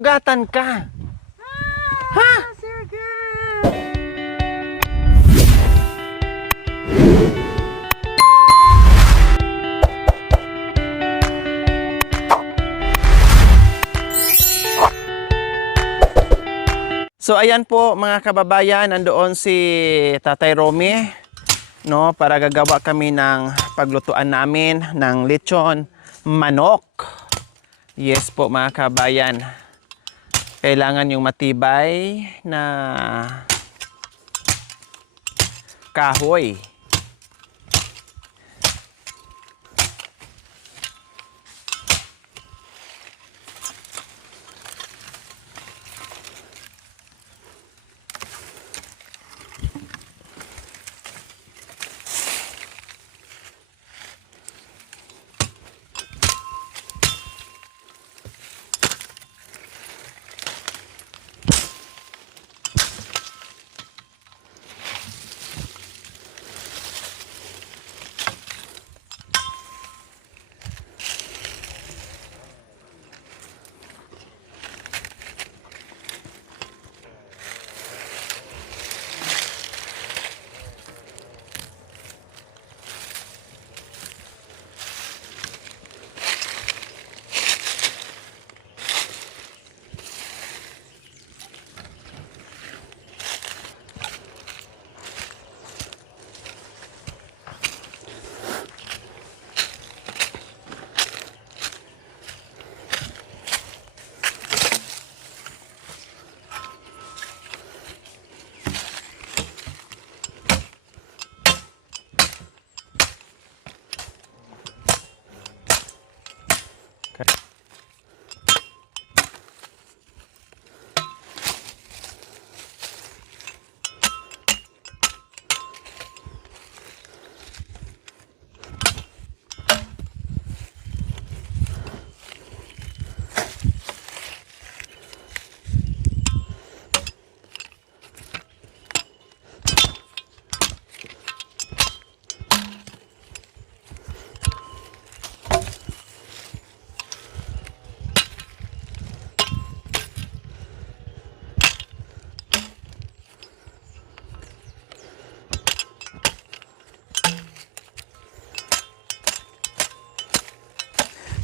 Gatan ka. Ha? Sige! So ayan po mga kababayan, nandoon si Tatay Romy, no, para gagawa kami ng paglutuan namin ng lechon manok. Yes po mga kababayan. Kailangan yung matibay na kahoy.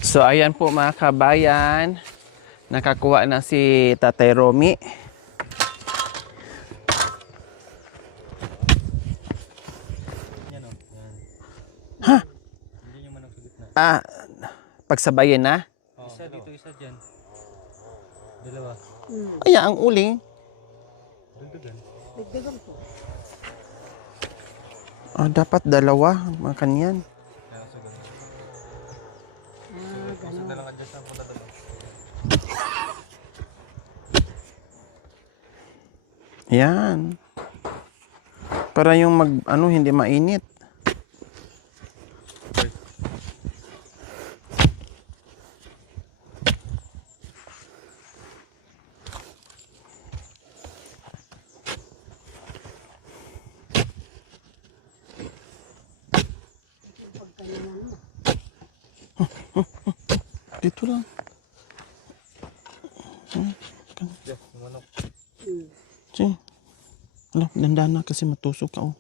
So ayan po mga kabayan, nakakuha na si Tatay Romy. Ha? Ah, pagsabayin na? Isa dito, isa dyan. Dalawa. Ayan, ang uling. Dagdagan. Dagdagan po. Oh, dapat dalawa, mga kanyan. Kusog na lang adjust ang punta doon. Yan. Para yung hindi mainit. Dito lang. Yes, manok. Sige. Alam, dandan na kasi matusok ka. Oh.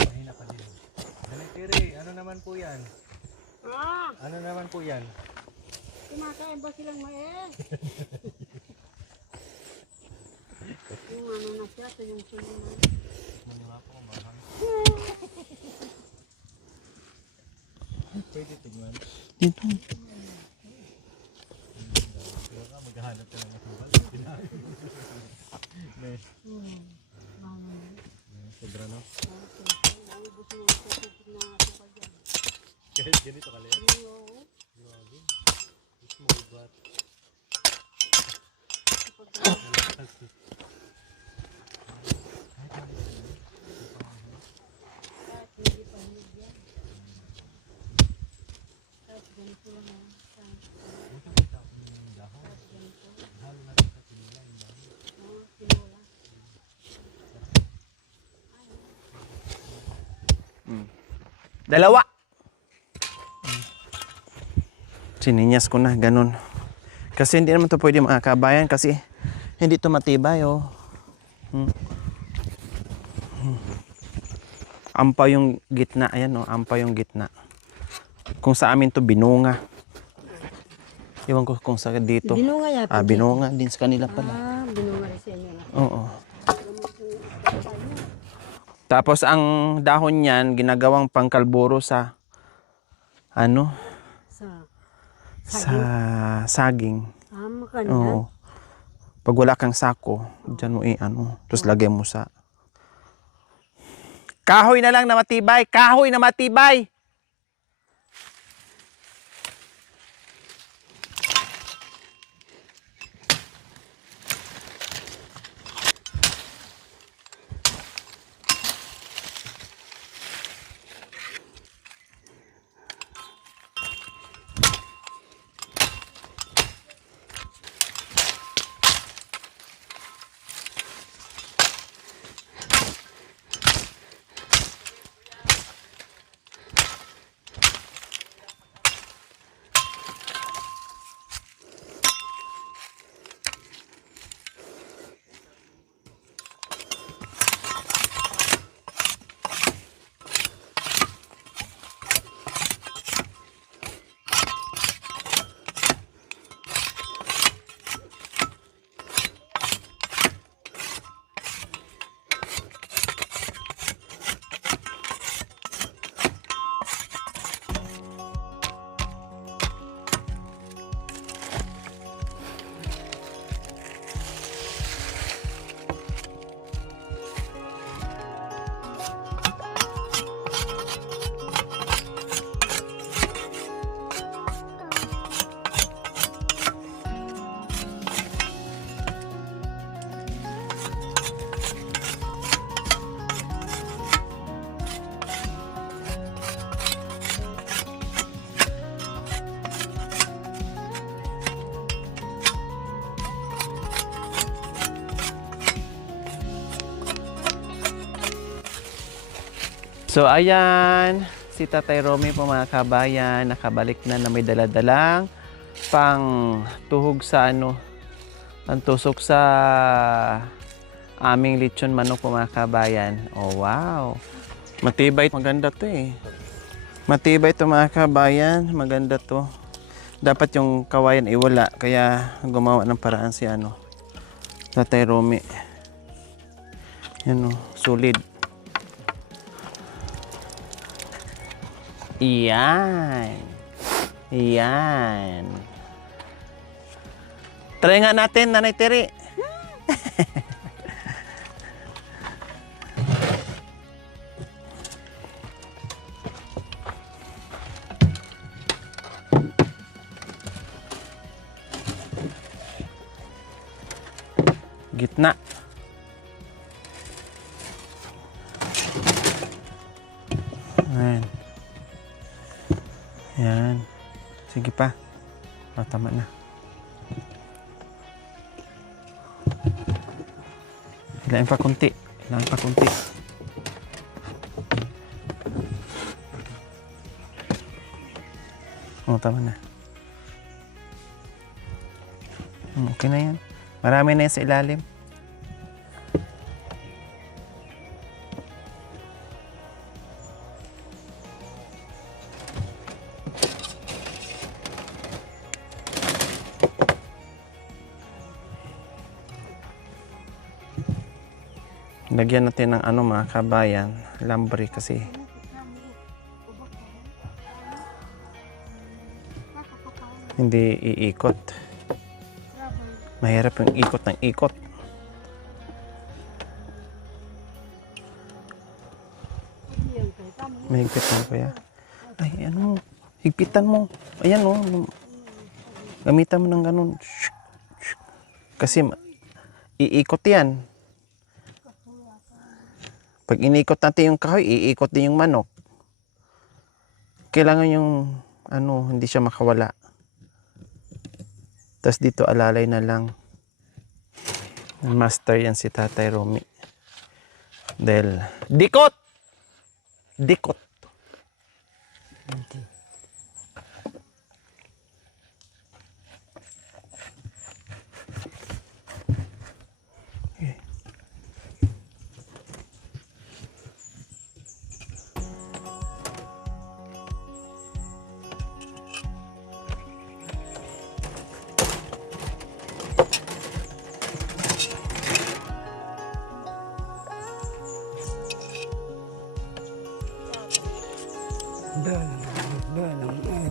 Mahina pa din. Dali, ano naman po yan? Ah! Ano naman po yan? Kumakain ba silang mais? Yung ano na siya, ito yung sumunod. Manila po, mahal. Pwede tignan. Dito. Kaya ka, maghahanap ka lang ng kubal. Sobra na. Kahit ganito kaliit. Grabe. Small bat. Dalawa. Sininyas ko na, ganun. Kasi hindi naman to pwede mga kabayan kasi hindi to matibay, oh. Ampa yung gitna, ayan, oh. Ampa yung gitna. Kung sa amin to binunga. Iwan ko kung sa dito. Binunga yata. Binunga din sa kanila pala. Binunga rin sa inyo. Oo. Tapos ang dahon niyan ginagawang pangkalburo sa ano? Sa Sa saging. makanya. Oo. Pag wala kang sako, diyan mo ano, tapos lagay mo sa kahoy na lang na matibay, kahoy na matibay. So ayan, si Tatay Romy po mga kabayan, nakabalik na may daladalang pang tuhog sa ano, ang tusok sa aming lechon manok po mga kabayan. Oh wow, matibay, maganda to eh. Matibay to mga kabayan, maganda to. Dapat yung kawayan ay wala, kaya gumawa ng paraan si ano, Tatay Romy. Yan o, solid. Iyan. Iyan. Try nga natin, Nanay Teri. Gitna. Ayan. Yan. Sige pa. Oh, tama na. Ilain pa kunti. Ilain pa kunti. Oh, tama na. Okay na yan. Marami na yan sa ilalim. Lagyan natin ng ano mga kabayan, lambre kasi hindi iikot. Mahirap yung ikot ng ikot. Mahigpit mo kuya. Ay ano, higpitan mo. Ayan o. Gamitan mo ng ganun. Kasi iikot yan. Pag inikot natin yung kahoy, iikot din yung manok. Kailangan yung ano, hindi siya makawala. Tapos dito alalay na lang. Master yan si Tatay Romy. Dahil dikot! Dikot.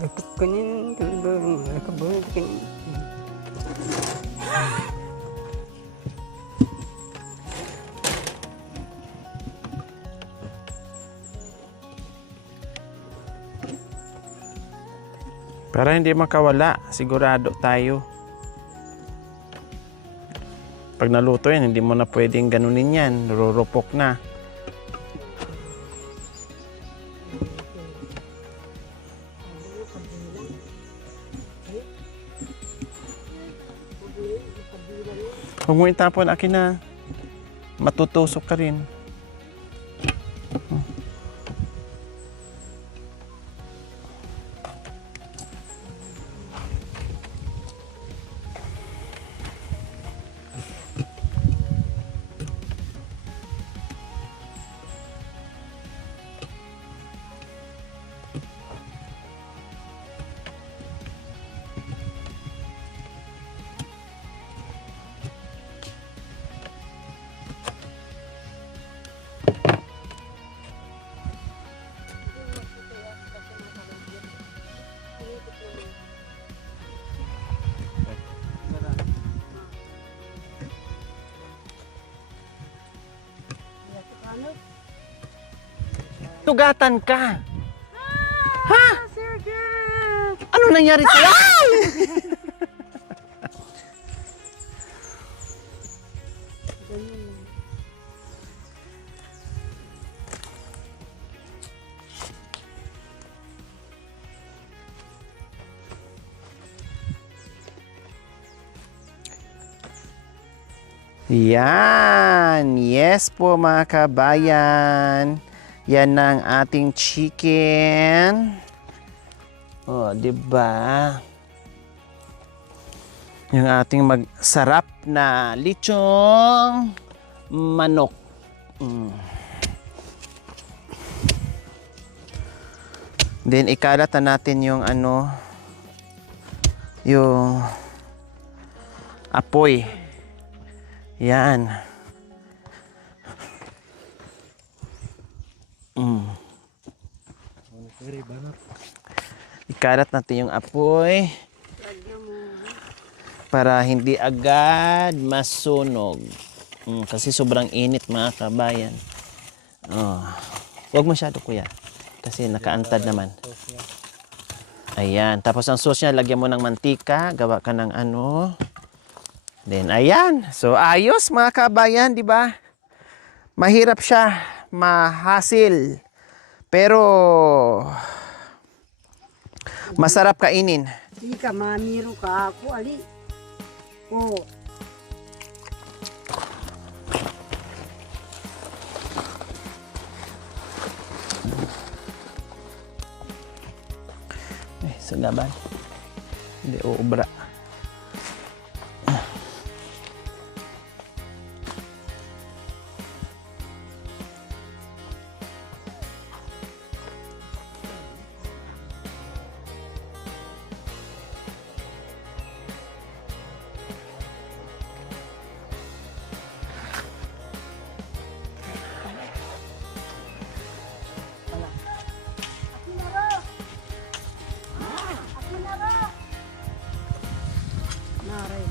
Katuk kanin, tulbang, kabang kanin. Para hindi makawala, sigurado tayo. Pag naluto yan, hindi mo na pwedeng ganunin yan. Rurupok na. Huwag mo itapon, akin na. Matutusok ka rin. Tugatan ka. Ha? Sir Jeff! Ano nangyari sa'yo? Yan. Yes po mga kabayan. Yan ang ating chicken. Oh, 'di ba? Yung ating magsarap na lechong manok. Then ikalat na natin yung yung apoy. Yan. Ikalat natin yung apoy para hindi agad masunog. Kasi sobrang init mga kabayan. Huwag masyado kuya. Kasi nakaantad naman. Ayan. Tapos ang sauce niya, lagyan mo ng mantika. Gawa ka ng Then ayan. So ayos mga kabayan, di ba? Mahirap siya. Mahasil. Pero masarap kainin. Di ka maniro ka ako, ali. Oh. Sa laban. Hindi uubra. Naray.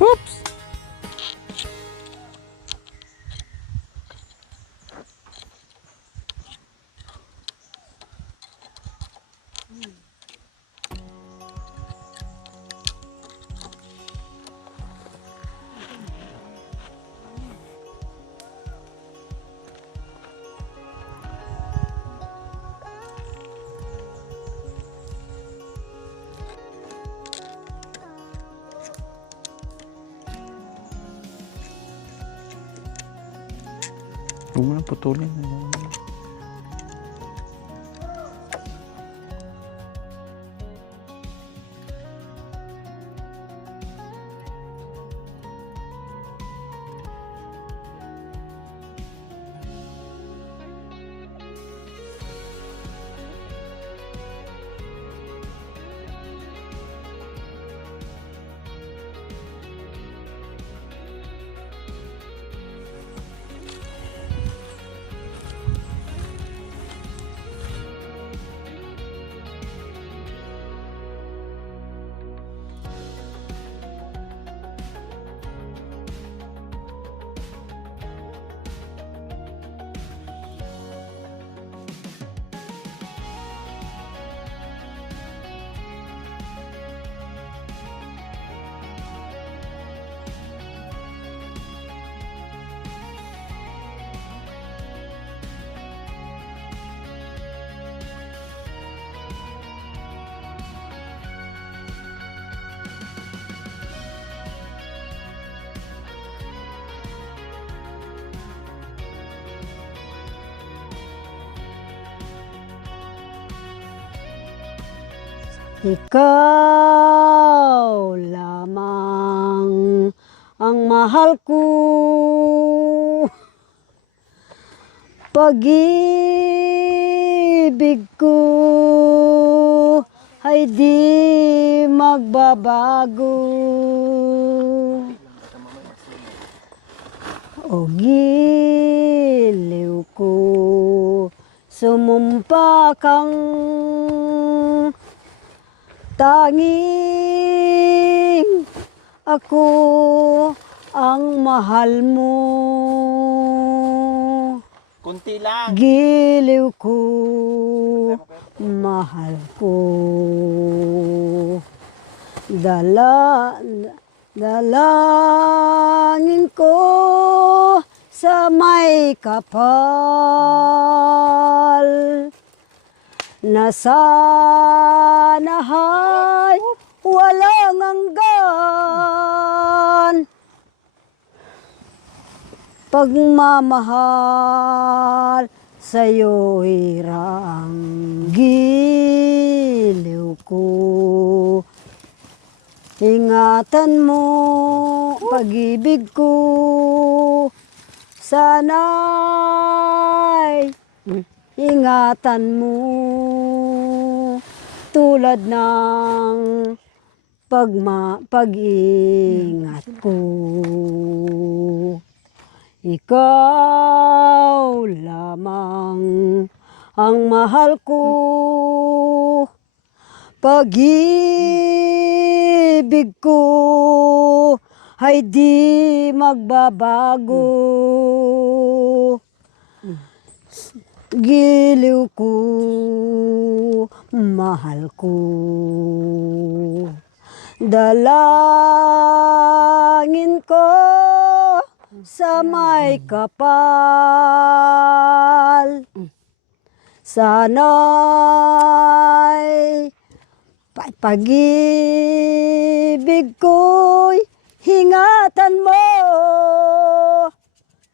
Oops! Huwag mo na putulin. Ikaw lamang ang mahal ko. Pag-ibig ko ay di magbabago. O giliw ko, sumumpa kang tanging ako ang mahal mo. Kunti lang. Giliw ko, mahal ko. Dalangin ko sa may kapal na sanahay walang hanggan. Pagmamahal sa'yo hirang giliw ko. Ingatan mo pag-ibig ko, sana'y ingatan mo tulad ng pag-ingat ko. Ikaw lamang ang mahal ko. Pag-ibig ko ay di magbabago. Giliw ko, mahal ko. Dalangin ko sa may kapal, sana'y pag-ibig ko'y hingatan mo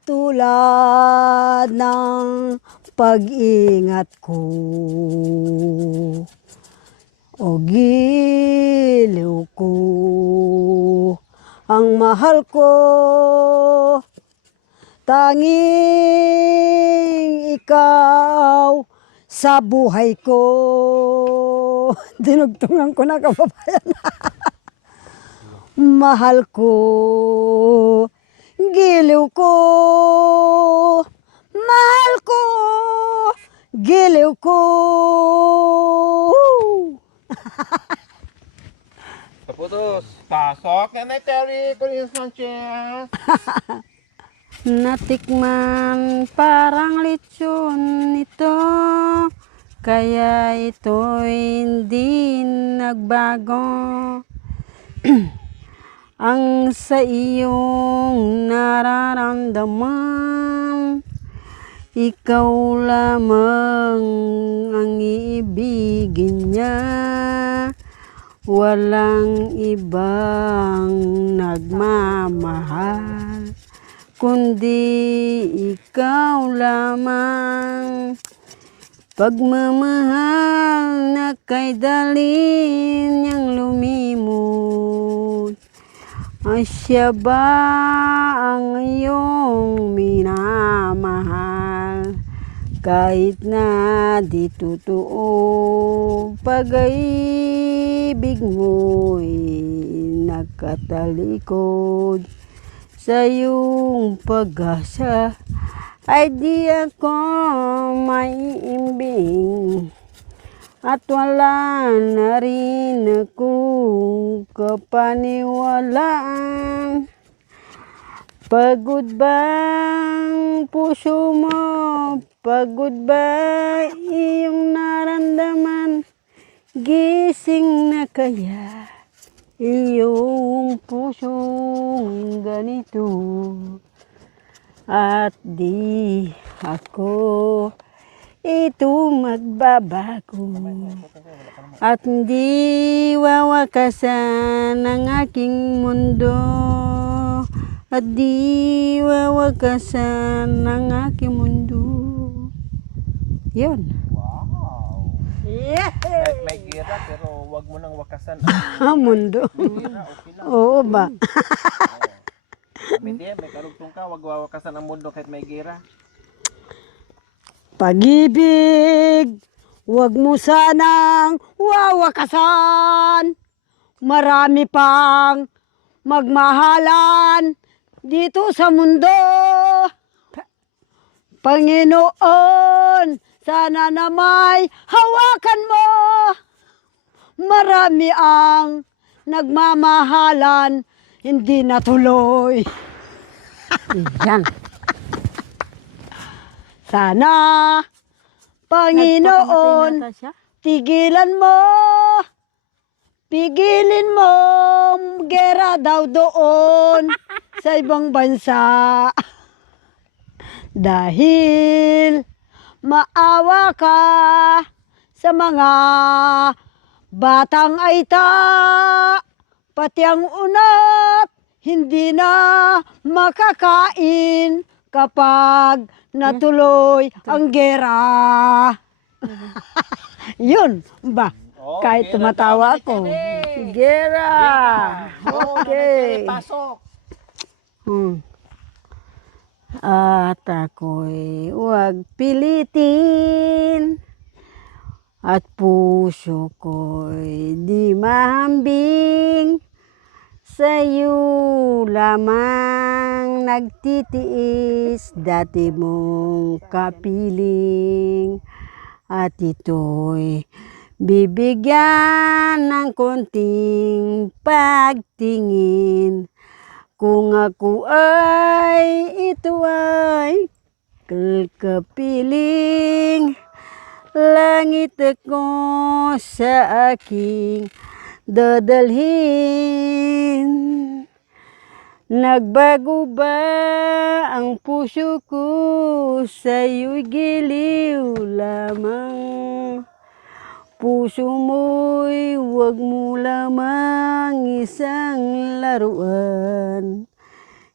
tulad ng pag-ingat ko. O giliw ko, ang mahal ko, tanging ikaw sa buhay ko. Dinugtungan ko na, kababayan. Mahal ko, giliw ko, mahal ko, giliw ko. Kaputos. Pasok, Nanay Terry, Corina Sanchez. Natikman parang lechon ito, kaya ito'y hindi nagbago. Ang sa iyong nararamdaman, ikaw lamang ang iibigin niya. Walang ibang nagmamahal, kundi ikaw lamang. Pagmamahal na kay dalin niyang lumimot, ay siya ba ang iyong minamahal? Kahit na di totoo, pag-ibig mo'y nakatalikod sa iyong pag-asa, ay di ako maiimbing. At wala na rin akong kapaniwalaan. Pagod bang puso mo? Pagod ba iyong naramdaman? Gising na kaya iyong pusong ganito? At di ako ito magbabago, at hindi wawakasan ang aking mundo, at di wawakasan ang aking mundo. Yun. Wow. Yeah! Kahit may gira, pero wag mo nang wakasan Mundo. gira, okay lang. Oo ba? Sabi di, may karugtong ka, wag wawakasan ang mundo kahit may gira. Pag-ibig, huwag mo sanang wawakasan. Marami pang magmahalan dito sa mundo. Panginoon, sana na may hawakan mo. Marami ang nagmamahalan, hindi natuloy. Yan. Sana, Panginoon, tigilan mo. Pigilin mo, gera daw doon sa ibang bansa. Dahil maawa ka sa mga batang aita, pati ang unat hindi na makakain kapag natuloy ang gera. Yun ba? Oh, Kahit gera tumatawa daw, ako. Tere. Gera. Okay. Pasok. At ako'y huwag pilitin at puso ko'y di mahambing. Sa'yo lamang nagtitiis dati mong kapiling. At ito'y bibigyan ng konting pagtingin. Kung ako ay ito ay kapiling, langit ako sa aking dadalhin. Nagbago ba ang puso ko, sa'yo'y giliw lamang. Puso mo'y huwag mo lamang isang laruan.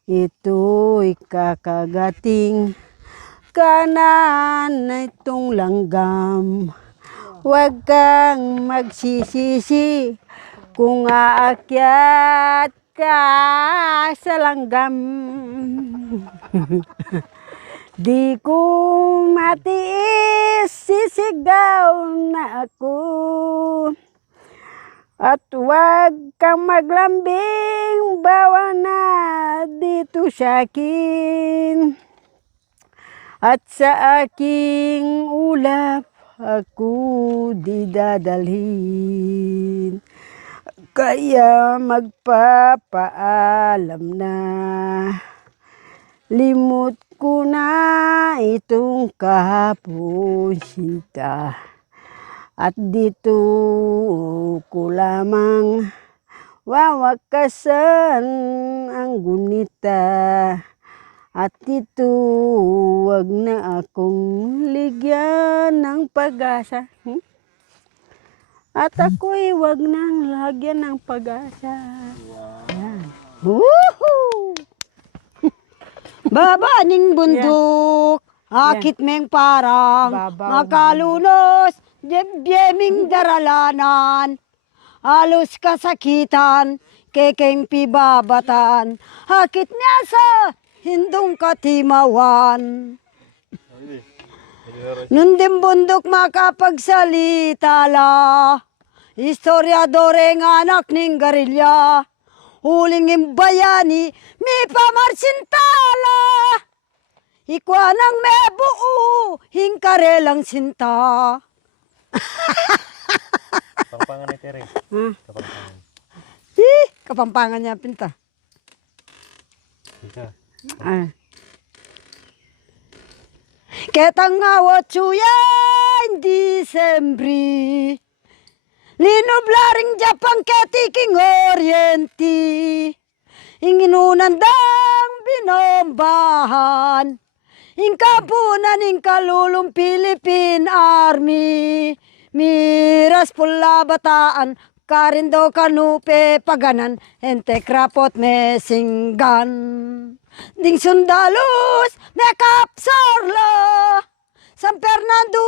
Ito'y kakagating kanan na itong langgam. Huwag kang magsisisi kung aakyat ka sa langgam. Di ko matiis, sisigaw na ako. At huwag kang maglambing, bawa na dito sa akin. At sa aking ulap, ako di dadalhin. Kaya magpapaalam na, limot ko na itong kahapon sinta. At dito ko lamang wawakasan ang gunita. At dito wag na akong ligyan ng pag-asa. At ako'y wag nang lagyan ng pag-asa. Yan. Woohoo! Baba ning bundok, akit meng parang makalunos, jebyeming daralanan. Halos kasakitan, kekeng pibabatan, akit niya sa hindong katimawan. Nundim bundok makapagsalita la, historiadore ng anak ning garilya. Huling imbayani, mi pamarsintala. Ikwa nang mebuo, hingkarelang sinta. Kapampangan ni Tere. Kapampangan. Kapampangan niya pinta. Ika. Ketang awat suyan Disembri. Linublaring Japang ketiking orienti. Inginunandang binombahan. Ingkapunan ingkalulong Philippine Army. Miras pula bataan. Karindo kanupe paganan. Ente krapot mesinggan. Ding sundalos mekap sorla. San Fernando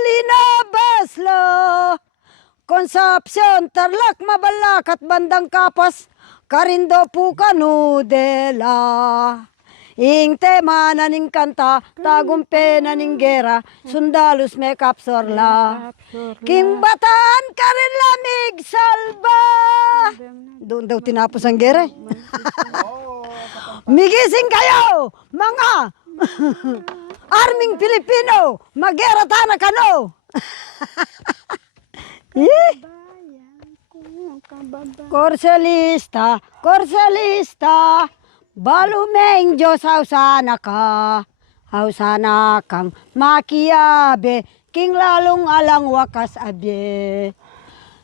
linabasla. Concepcion, Tarlac, Mabalac at Bandang Kapas, Karindo po kanudela. Ing tema na ning kanta, tagumpe na ning gera, sundalos me kapsorla. King bataan ka rin lamig salba. Doon daw tinapos ang gera. Migising kayo, mga arming Pilipino, magera tana kano. Korselista, korselista, balumeng Diyos hausana ka, hausana kang makiabe, king lalong alang wakas abye.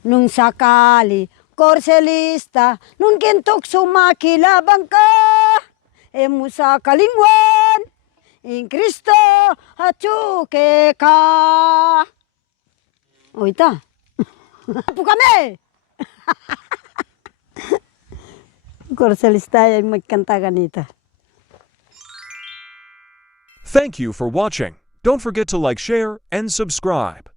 Nung sakali, korselista, nung kintok sumakilabang ka, emu sa kalingwan, in Kristo hatsuke ka. O ita, po kami! Korselista ay magkanta ganito. Thank you for watching. Don't forget to like, share, and subscribe.